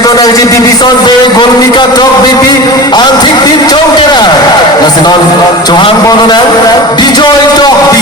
Kedona Haji Division B Golmika Tok BP Antik Tim Chongkera Nasional Johan Bononan Dijoy Tok B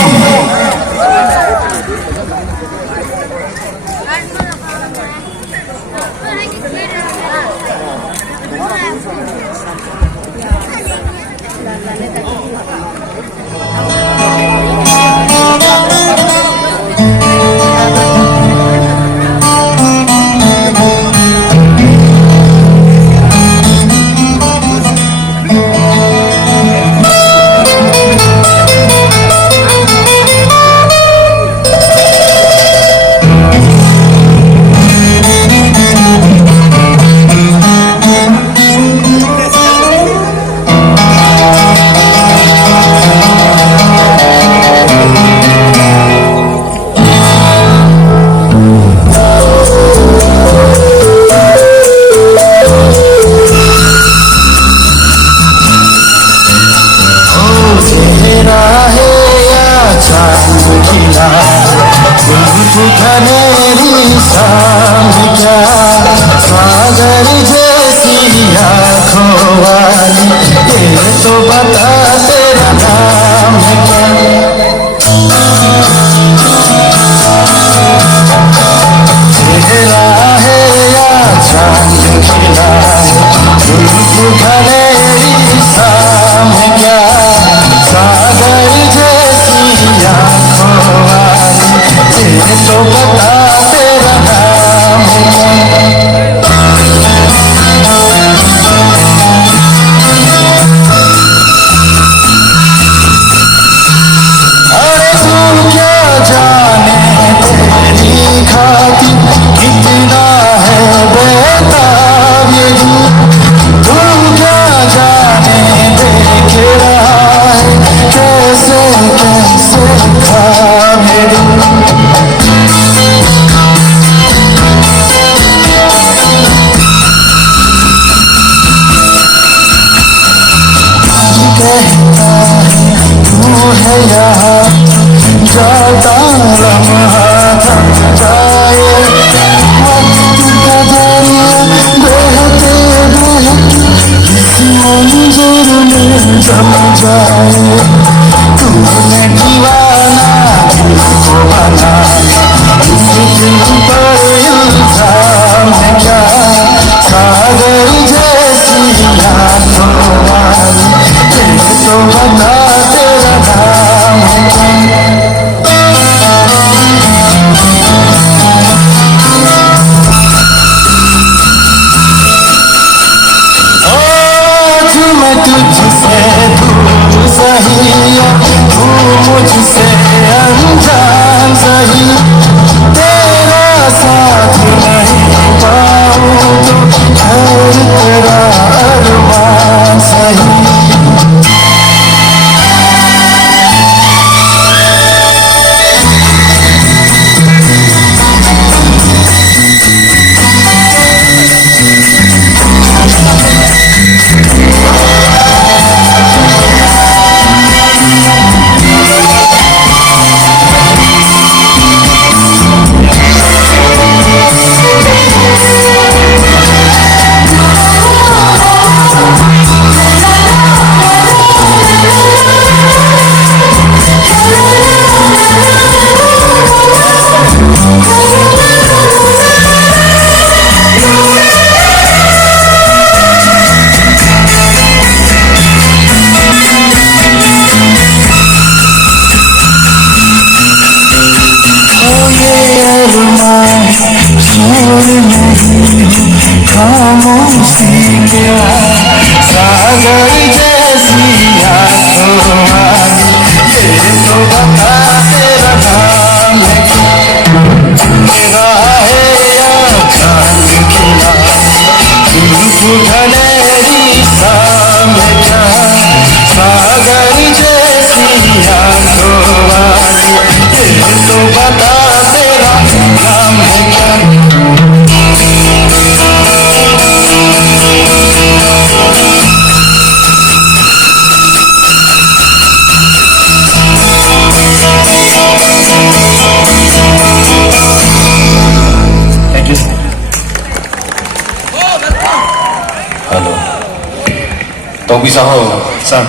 Kau bisa ho, sir.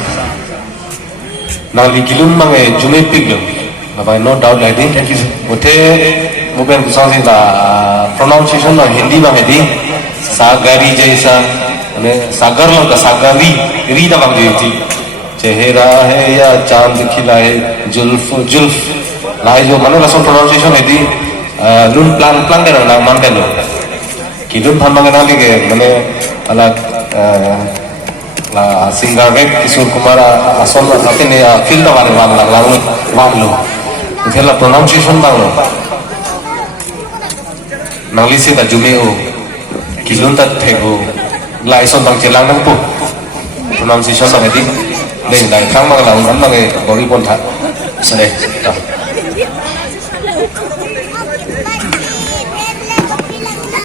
Nang ligilun mangai jume piglo. Bapak no doubt like this. Thank you. Mute mungkin kusang sih la pronunciation na Hindi mangai di. Sagari jaisa, ane sagar lo ka sagari ri da mangai di. Chehra hai ya chand khila hai, julf julf. Lai jo mana langsung pronunciation hai di. Lun plan plan kan nang mantai lo. Kilun phan mangai nang ke mana alat la singer rek Kishore Kumar asal ate ne feel da bare wam lo itu la pronunciation bang lo nangli se da jume o kilun ta thego la ison bang chelang nang pu pronunciation sa di dei dai thang ma la an ma ge gori bon tha sare